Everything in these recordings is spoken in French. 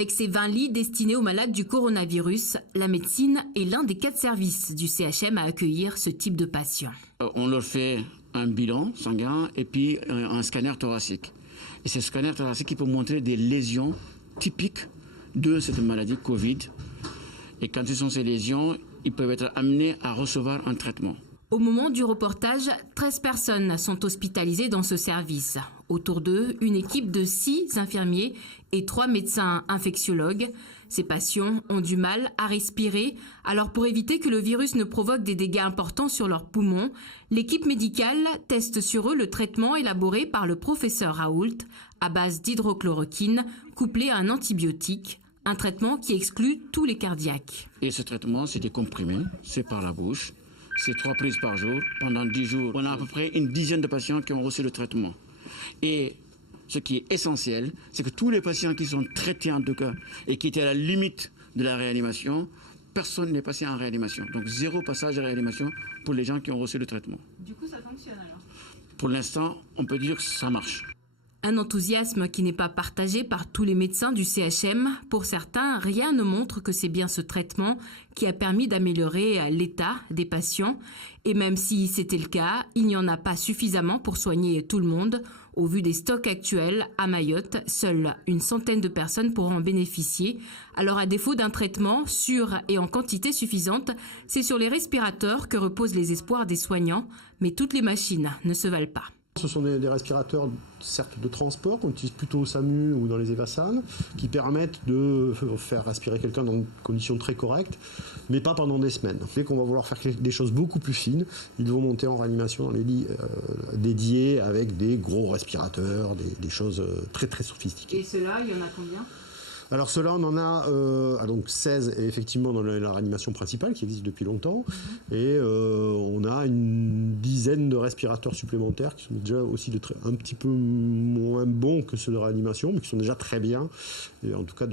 Avec ses 20 lits destinés aux malades du coronavirus, la médecine est l'un des 4 services du CHM à accueillir ce type de patients. On leur fait un bilan sanguin et puis un scanner thoracique. Et ce scanner thoracique qui peut montrer des lésions typiques de cette maladie Covid. Et quand ce sont ces lésions, ils peuvent être amenés à recevoir un traitement. Au moment du reportage, 13 personnes sont hospitalisées dans ce service. Autour d'eux, une équipe de 6 infirmiers et 3 médecins infectiologues. Ces patients ont du mal à respirer. Alors pour éviter que le virus ne provoque des dégâts importants sur leurs poumons, l'équipe médicale teste sur eux le traitement élaboré par le professeur Raoult à base d'hydrochloroquine couplé à un antibiotique. Un traitement qui exclut tous les cardiaques. Et ce traitement, c'est des comprimés, c'est par la bouche. C'est 3 prises par jour. Pendant 10 jours, on a à peu près une dizaine de patients qui ont reçu le traitement. Et ce qui est essentiel, c'est que tous les patients qui sont traités en tout cas et qui étaient à la limite de la réanimation, personne n'est passé en réanimation. Donc 0 passage de réanimation pour les gens qui ont reçu le traitement. Du coup, ça fonctionne alors? Pour l'instant, on peut dire que ça marche. Un enthousiasme qui n'est pas partagé par tous les médecins du CHM. Pour certains, rien ne montre que c'est bien ce traitement qui a permis d'améliorer l'état des patients. Et même si c'était le cas, il n'y en a pas suffisamment pour soigner tout le monde. Au vu des stocks actuels, à Mayotte, seule une centaine de personnes pourront en bénéficier. Alors à défaut d'un traitement sûr et en quantité suffisante, c'est sur les respirateurs que reposent les espoirs des soignants. Mais toutes les machines ne se valent pas. Ce sont des respirateurs, certes de transport, qu'on utilise plutôt au SAMU ou dans les EVASAN, qui permettent de faire respirer quelqu'un dans des conditions très correctes, mais pas pendant des semaines. Dès qu'on va vouloir faire des choses beaucoup plus fines, ils vont monter en réanimation dans les lits dédiés avec des gros respirateurs, des choses très très sophistiquées. Et ceux-là, il y en a combien ? Alors ceux-là, on en a donc 16 effectivement dans la réanimation principale qui existe depuis longtemps. Et on a une dizaine de respirateurs supplémentaires qui sont déjà aussi un petit peu moins bons que ceux de réanimation, mais qui sont déjà très bien, et en tout cas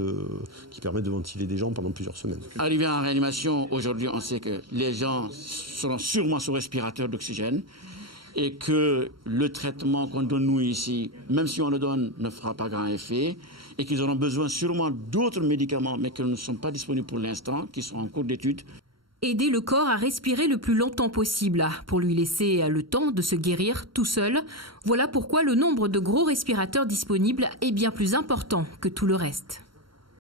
qui permettent de ventiler des gens pendant plusieurs semaines. Arrivé en réanimation, aujourd'hui, on sait que les gens seront sûrement sous respirateur d'oxygène et que le traitement qu'on donne nous ici, même si on le donne, ne fera pas grand effet, et qu'ils auront besoin sûrement d'autres médicaments, mais qui ne sont pas disponibles pour l'instant, qui sont en cours d'étude. Aider le corps à respirer le plus longtemps possible, pour lui laisser le temps de se guérir tout seul. Voilà pourquoi le nombre de gros respirateurs disponibles est bien plus important que tout le reste.